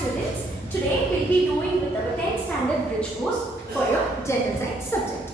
students, today we'll be doing with our 10th standard bridge course for your general science subject.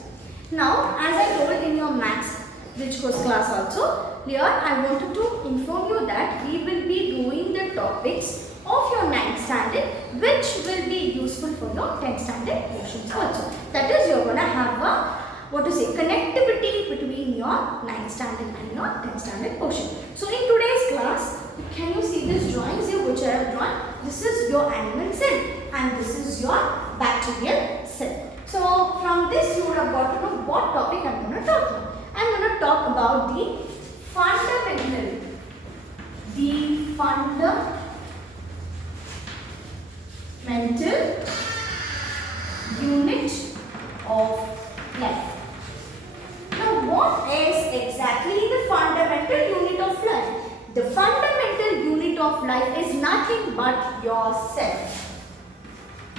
Now, as I told in your maths bridge course class also, here I wanted to inform you that we will be doing the topics of your 9th standard which will be useful for your 10th standard portions also. That is, you're going to have a connectivity between your 9th standard and your 10th standard portion. So in today's class, can you see these drawings here which I have drawn? This is your animal cell and this is your bacterial cell. So from this you would have got to know what topic I am going to talk about. I am going to talk about the fundamental unit of life. Now, what is exactly the fundamental unit of life? The fundamental unit of life is nothing but your cell.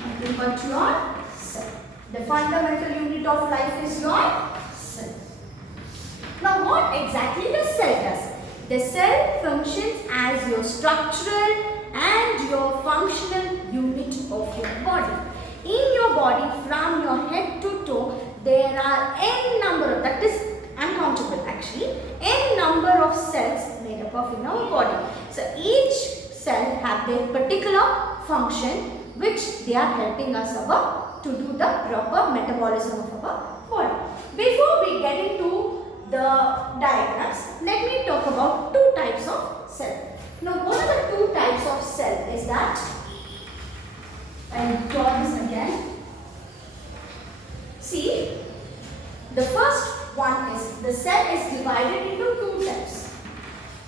Nothing but your cell. The fundamental unit of life is your cell. Now, what exactly the cell does? The cell functions as your structural and your functional unit of your body. In your body, from your head to toe, there are n number, that is uncountable actually, n number of cells made up of in our body. So each cell have their particular function which they are helping us to do the proper metabolism of our body. Before we get into the diagrams, let me talk about two types of cell. Now, what are the two types of cell? Is that, I'll draw this again. See, the first one is the cell is divided into two types.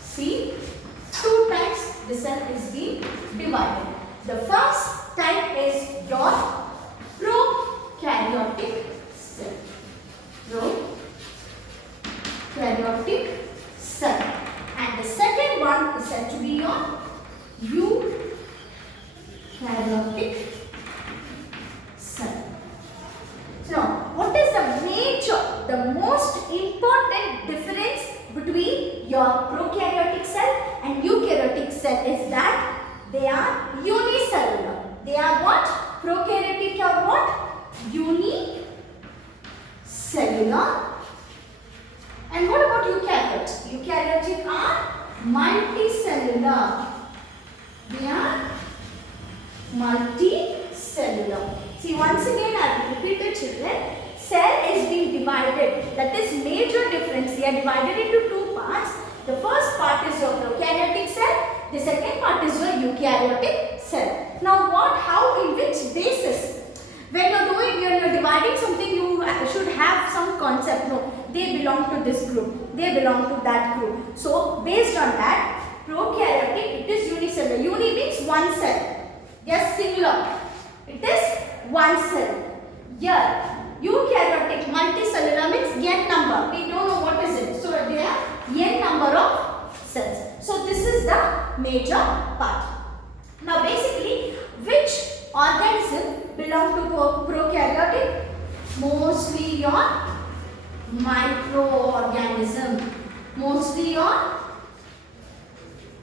See, two types the cell is being divided. The first type is your prokaryotic cell. Prokaryotic cell. And the second one is said to be your eukaryotic cell. So now, what is the most important difference between your prokaryotic cell and eukaryotic cell is that they are unicellular. They are what? Prokaryotic are what? Unicellular. And what about eukaryotes? Eukaryotic are multicellular. They are multicellular. See, once again I will repeat it, children. Cell is being divided. That is major difference. They are divided into two parts. The first part is your prokaryotic cell. The second part is your eukaryotic cell. Now what, how, in which basis? When you're dividing something, you should have some concept. No, they belong to this group. They belong to that group. So based on that, prokaryotic, it is unicellular. Uni means one cell. Yes, singular. It is one cell. Here, eukaryotic, multicellular means n number. We don't know what is it. So there are n number of cells. So this is the major part. Now basically, which organism belong to prokaryotic? Mostly your microorganism. Mostly your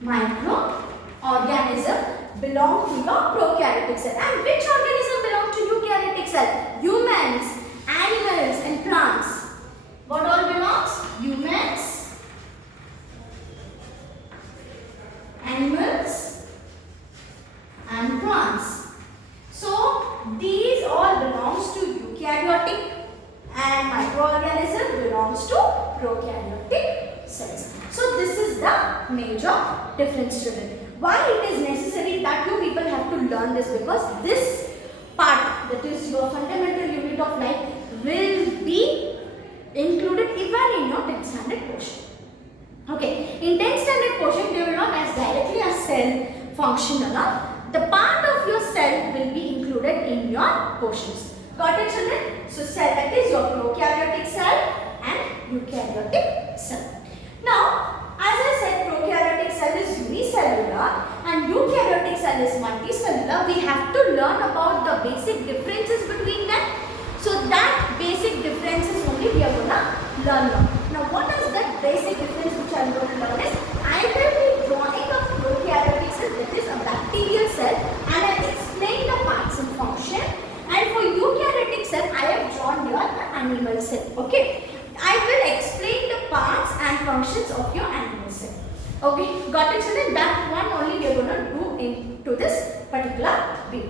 microorganism belong to your prokaryotic cell. And which organism belong to eukaryotic cell? Humans, animals and plants. What all belongs? Humans, animals and plants. So these all belongs to eukaryotic and microorganism belongs to prokaryotic cells. So this is the major difference, children. Why it is necessary that you people have to learn this? Because this part, that is your fundamental unit of life, will be included even in your 10th standard portion. Okay, in 10th standard portion, they will not as directly as cell functional. The part of your cell will be included in your portions. Got it, children? So cell, that is your prokaryotic cell and eukaryotic cell. Now, as I said, prokaryotic cell is unicellular and eukaryotic cell is multicellular. We have to learn about the basic differences between them. So that basic differences only we are going to learn now. Now, what is that basic difference which I am going to learn is, I will be drawing a prokaryotic cell, that is a bacterial cell, and I into this particular way.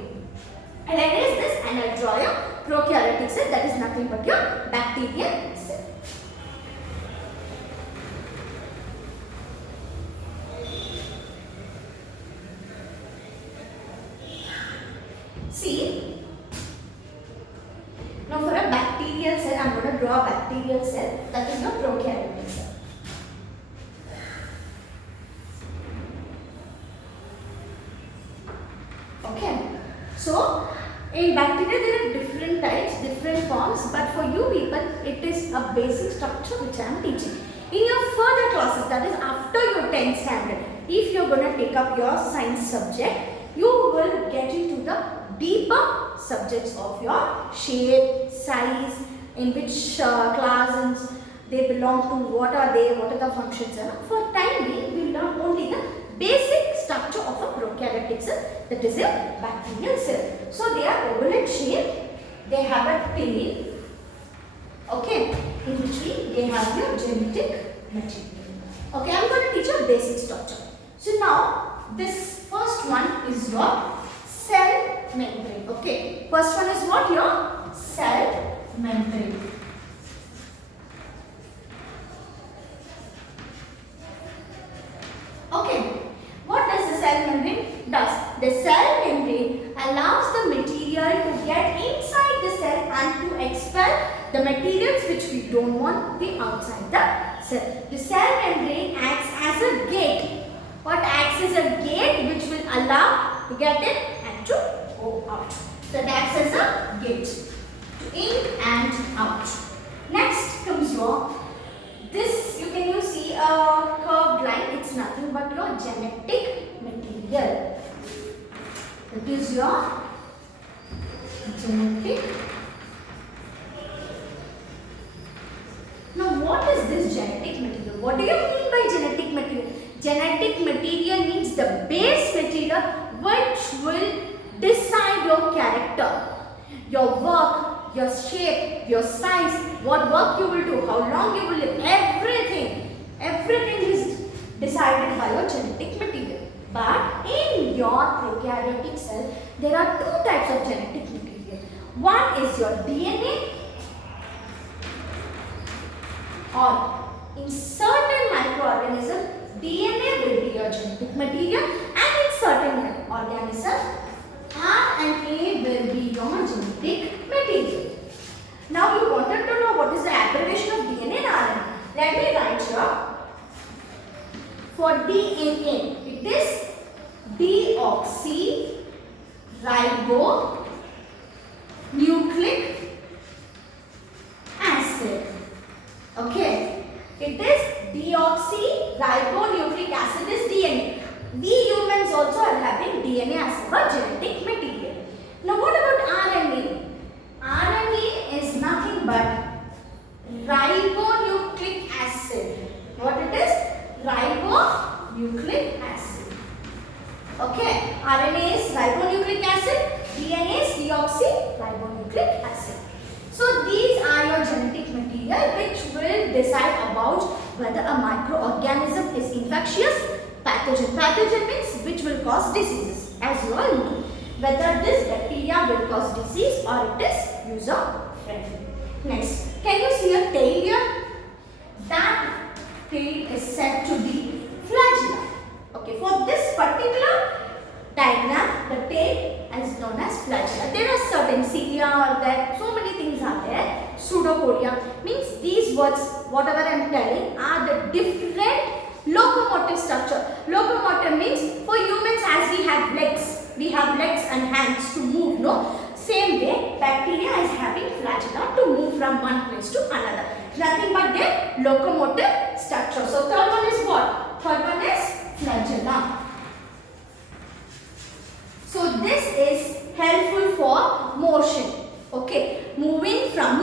And erase this and I'll draw your prokaryotic cell, that is nothing but your bacterial cell. See, now for a bacterial cell, I am going to draw a bacterial cell, that is your prokaryotic cell. Okay, so in bacteria there are different types, different forms, but for you people it is a basic structure which I am teaching. In your further classes, that is after your 10th standard, if you are going to take up your science subject, you will get into the deeper subjects of your shape, size, in which class they belong to, what are the functions. For time being, we learn only the basic structure of a prokaryotic cell, that is a bacterial cell. So they are ovalate shape, they have a tail, okay, in between they have your genetic material. Okay, I am going to teach you basic structure. So now this first one is your cell membrane. Okay, first one is what? Your cell membrane. Okay, what does the cell membrane does? The cell membrane allows the material to get inside the cell and to expel the materials which we don't want the outside the cell. The cell membrane acts as a gate. What acts as a gate which will allow to get in and to go out. So it acts as a gate to in and out. Next comes your, this you can see a curved line, it's nothing but your genetic material. It is your genetic. Now what is this genetic material? What do you mean by genetic material? Genetic material means the base material which will decide your character, your work, your shape, your size, what work you will do, how long you will live, everything is decided by your genetic material. But in your prokaryotic cell, there are two types of genetic material. One is your DNA, or in certain microorganisms, DNA will be your genetic material, and in certain organisms, RNA will be your genetic material. Now you wanted to know what is the abbreviation of DNA and RNA. Let me write here. For DNA, it is deoxyribonucleic acid. Okay, it is deoxyribonucleic acid is DNA. We humans also are having DNA as our genetic material. Now what about RNA? RNA is nothing but ribonucleic acid. What it is? Ribonucleic acid. Okay, RNA is ribonucleic acid, DNA is deoxyribonucleic acid. So these are your genetic material which will decide about whether a microorganism is infectious, pathogen. Pathogen means which will cause diseases, as you all know. Whether this bacteria will cause disease or it is user friendly. Next, can you see a tail here? That tail is said to be flagella. Okay, for this particular diagram, the tail is known as flagella. There are certain cilia or there, so many things are there. Pseudopodia means these words, whatever I am telling, are the different locomotive structure. Locomotive means for humans, as we have legs and hands to move, no? Same way, bacteria is having flagella to move from one place to another. Nothing but their locomotive structure. So third one is what? Third one is flagella. So this is helpful for motion. Okay, moving from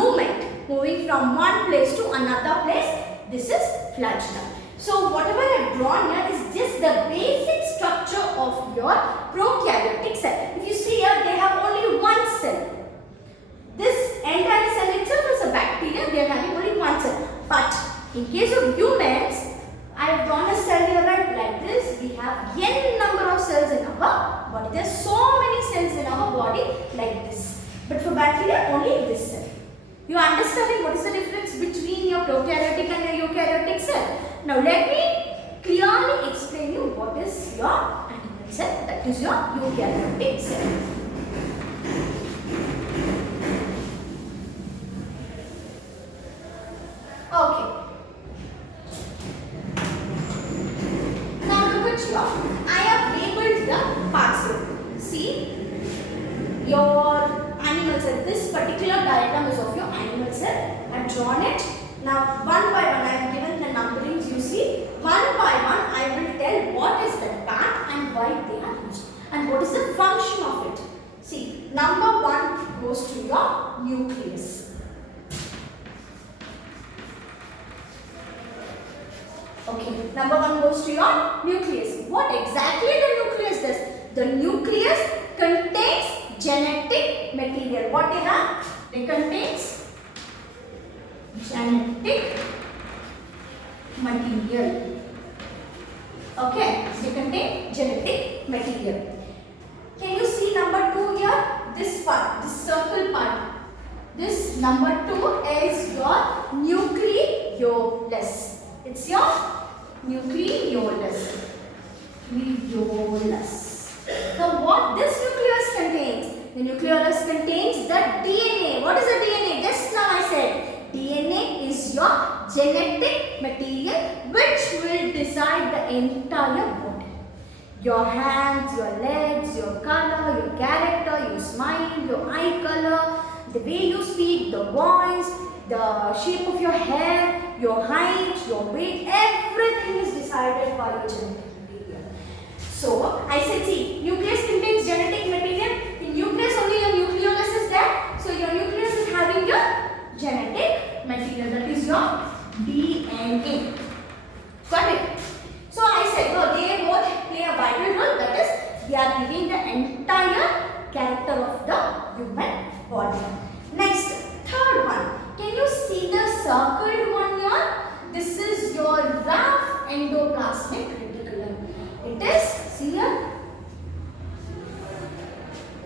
one place to another place. This is flagella. So whatever I have drawn here is just the basic structure of your prokaryotic cell. If you see here, they have only one cell. This entire cell itself is a bacteria. They are having only one cell. But in case of humans, I have drawn a cell here right like this. We have n number of cells in our body. There are so many cells in our body like this. But for bacteria, only this cell. You understanding what is the difference between your prokaryotic and your eukaryotic cell? Now let me clearly explain you what is your animal cell, that is your eukaryotic cell. Okay. Now look at here. I have labeled the parts here. See, your animal cell. This particular diagram is of your animal cell. I have drawn it. Now one by one I have given the numberings. You see, one by one I will tell what is the part and why they are used and what is the function of it. See, number one goes to your nucleus. Okay, number one goes to your nucleus. What exactly the nucleus does? The nucleus contains genetic material. What they have? They contains genetic material. Okay, they contain genetic material. Can you see number 2 here? This part, this circle part. This number 2 is your nucleolus. It's your nucleolus. So what this nucleus contains? The nucleolus contains the DNA. What is the DNA? Just now I said DNA is your genetic material which will decide the entire body. Your hands, your legs, your color, your character, your smile, your eye color, the way you speak, the voice, the shape of your hair, your height, your weight, everything is decided by your genetic material. So, I said, see, nucleus contains genetic material. In nucleus, only your nucleolus is there. So, your nucleus is having your genetic material. That is your DNA. Got it? So, I said, no, they both play a vital role. That is, they are giving the entire character of the human body. Next, third one. Can you see the circled one here? This is your rough endoplasmic reticulum. It is, see here?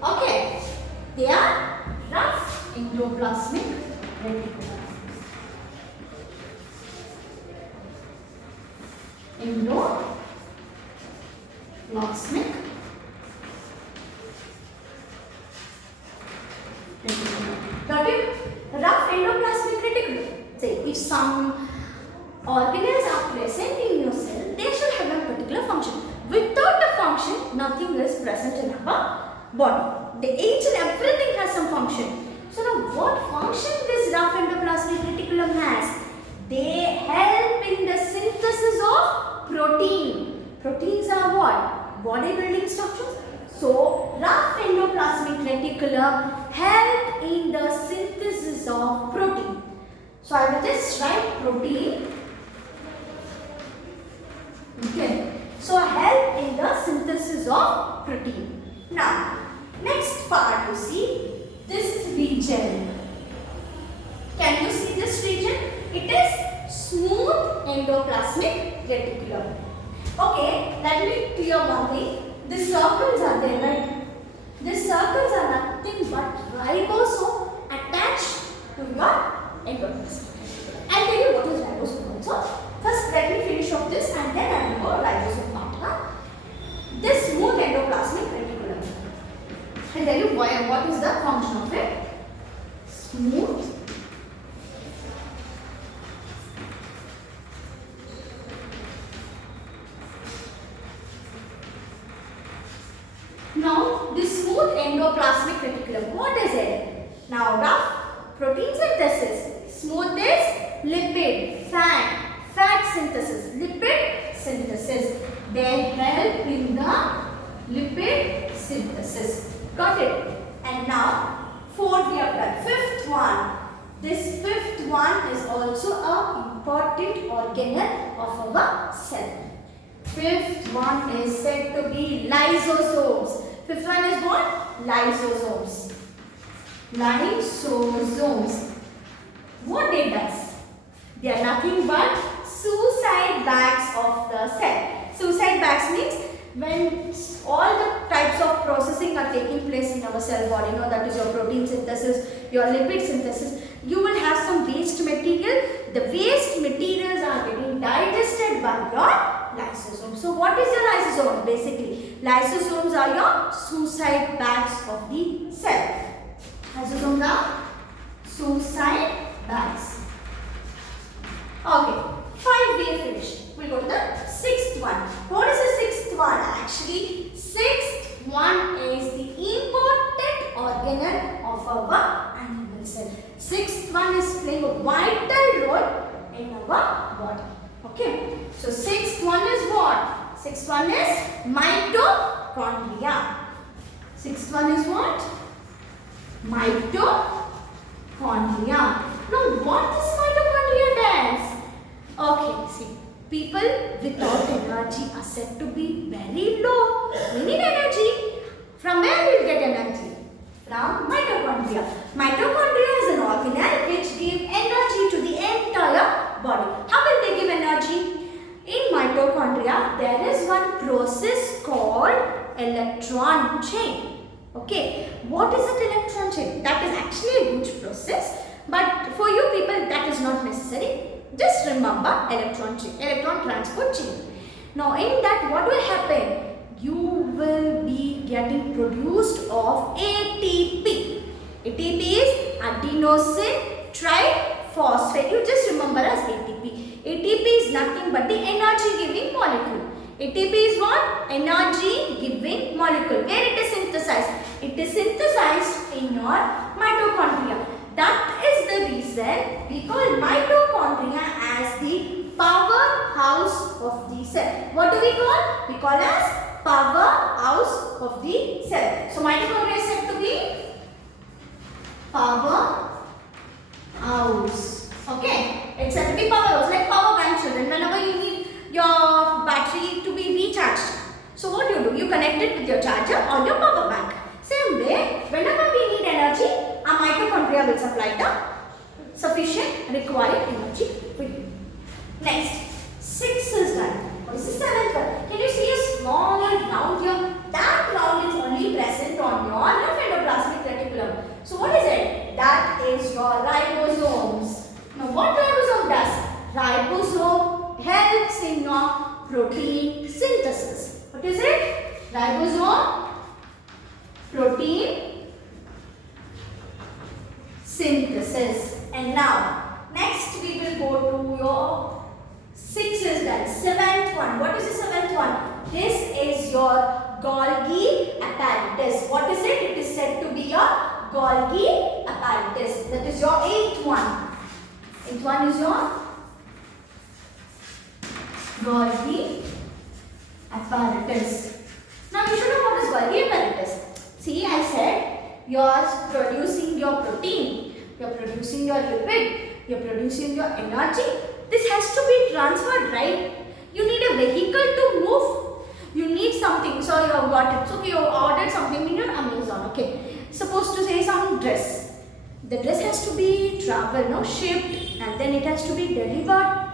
Okay. They are rough endoplasmic reticulum. Endoplasmic reticulum. Got it? Rough endoplasmic reticulum. Say, if some organelles are present in your cell, they should have a particular function. Without a function, nothing is present in our body. Each and everything has some function. So now, what function this rough endoplasmic reticulum has? They help in the synthesis of protein. Proteins are what? Bodybuilding structures. So, rough endoplasmic reticulum help in the synthesis of protein. So, I will just write protein. Okay. So, help in the synthesis of protein. Now, next part you see, this region. Can you see this region? It is smooth endoplasmic reticulum. Okay, let me clear one thing. These circles are there, right? These circles are nothing but ribosome attached to your endoplasm. I'll tell you what is ribosome also. First, let me finish off this and then I will go ribosome part. Huh? This smooth endoplasmic reticulum. I'll tell you what is the function of it. Smooth Now, this smooth endoplasmic reticulum, what is it? Now, rough protein synthesis. Smooth is lipid, fat synthesis, lipid synthesis. They help in the lipid synthesis. Got it? And now, fourth we have done. Fifth one. This fifth one is also an important organelle of our cell. Fifth one is said to be lysosomes. Fifth one is what? Lysosomes. Lysosomes. What they does? They are nothing but suicide bags of the cell. Suicide bags means when all the types of processing are taking place in our cell body, that is your protein synthesis, your lipid synthesis, you will have some waste material. The waste materials are getting digested by your lysosomes. So what is your lysosome? Basically, lysosomes are your suicide bags of the cell. Lysosomes are suicide bags. Okay, 5 we have finished. We'll go to the 6th one. What is the 6th one? Actually, 6th one is the important organelle of our animal cell. 6th one is playing a vital role in our body. Okay. So 6th one is what? 6th one is mitochondria. 6th one is what? Mitochondria. Now what is mitochondria does? Okay, see, people without energy are said to be very low. We need energy. From where we will get energy? From mitochondria. Mitochondria is an organelle which give energy to the entire body. How will they give energy? In mitochondria, there is one process called electron chain. Okay, what is that electron chain? That is actually a huge process, but for you people that is not necessary. Just remember electron chain, electron transport chain. Now in that what will happen? You will be getting produced of ATP. ATP is adenosine triphosphate. You just remember as ATP. ATP is nothing but the energy giving molecule. ATP is what? Energy giving molecule. Where it is synthesized? It is synthesized in your mitochondria. That is the reason we call mitochondria as the powerhouse of the cell. What do we call? We call as powerhouse of the cell. So mitochondria is said to be powerhouse. Okay, it's said to be powerhouse, like power bank children. Whenever you need your battery to be recharged, so what do? You connect it with your charger or your power bank. Same way, whenever we need energy, our mitochondria will supply the sufficient required energy with you. Next, 6 is done. What is the 7th one? Can you see a small round here? That round is only present on your left endoplasmic reticulum. So what is it? That is your ribosomes. Now what ribosome does? Ribosome helps in your protein synthesis. What is it? Ribosome protein synthesis. And now next we will go to your 6 is done. 7th one. What is the 7th one? This is your Golgi apparatus. What is it? It is said to be your Golgi apparatus. That is your 8th one. 8th one is your Golgi apparatus. Now you should know what is Golgi apparatus. See, I said you are producing your protein, you are producing your lipid, you are producing your energy. This has to be transferred, right? You need a vehicle to move. You need something. So you have got it. So okay, you ordered something in your Amazon. Okay. Supposed to say some dress. The dress has to be traveled, shipped, and then it has to be delivered.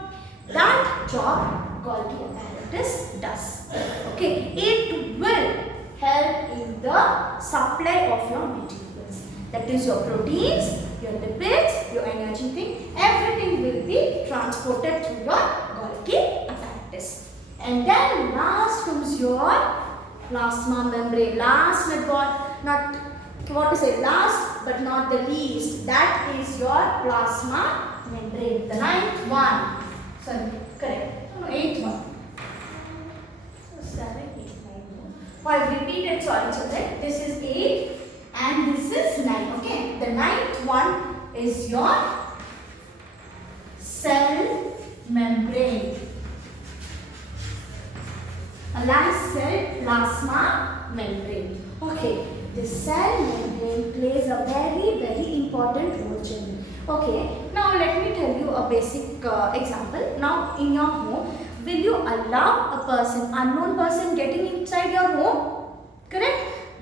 That job Golgi apparatus does. Okay. It will help in the supply of your materials. That is your proteins, your lipids, your energy thing. Everything will be transported through your Golgi apparatus. And then last comes your plasma membrane. Last but not what to say, last but not the least. That is your plasma membrane. The 9th one. Sorry, correct. No, 8th one. So 7, 8, 9, 1. Oh, I've repeated, sorry children. This is 8 and this is 9. Okay. The 9th one is your cell membrane. A last cell plasma membrane. Okay. The cell membrane plays a very important role, children. Okay. Now let me tell you a basic example. Now in your home, will you allow a person, unknown person getting inside your home? Correct?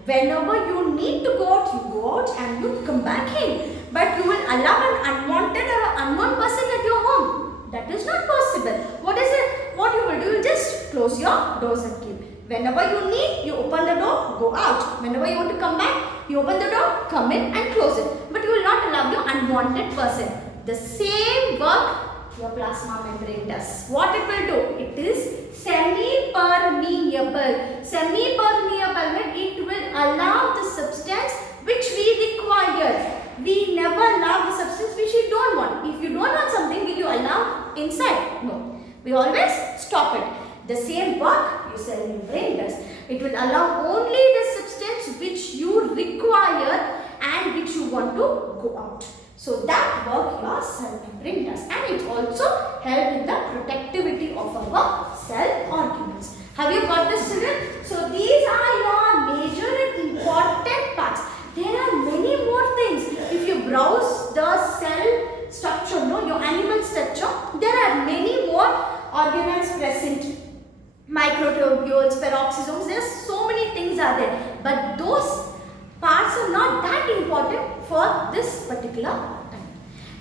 Whenever you need to go out, you go out and you come back in. But you will allow an unwanted or unknown person at your home. That is not possible. What is it? What you will do? You will just close your doors and keep. Whenever you need, you open the door, go out. Whenever you want to come back, you open the door, come in and close it. But you will not allow your unwanted person. The same work your plasma membrane does. What it will do? It is semi-permeable. Semi-permeable means it will allow the substance which we require. We never allow the substance which we don't want. If you don't want something, will you allow inside? No. We always stop it. The same work your cell membrane does. It will allow only the substance which you require and which you want to go out. So that work your cell membrane does, and it also helps in the protectivity of our cell organelles. Have you got this, children? So these are your major and important parts. There are many more things. If you browse the cell structure, no, your animal structure, there are many more organelles present. Microtubules, peroxisomes, there are so many things are there. But those parts are not that important for this particular time.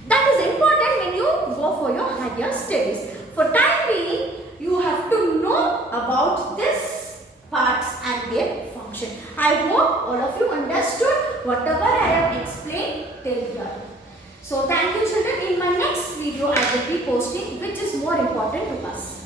That is important when you go for your higher studies. For time being, you have to know about this parts and their function. I hope all of you understood whatever I have explained till here. So thank you, children. In my next video, I will be posting which is more important to us.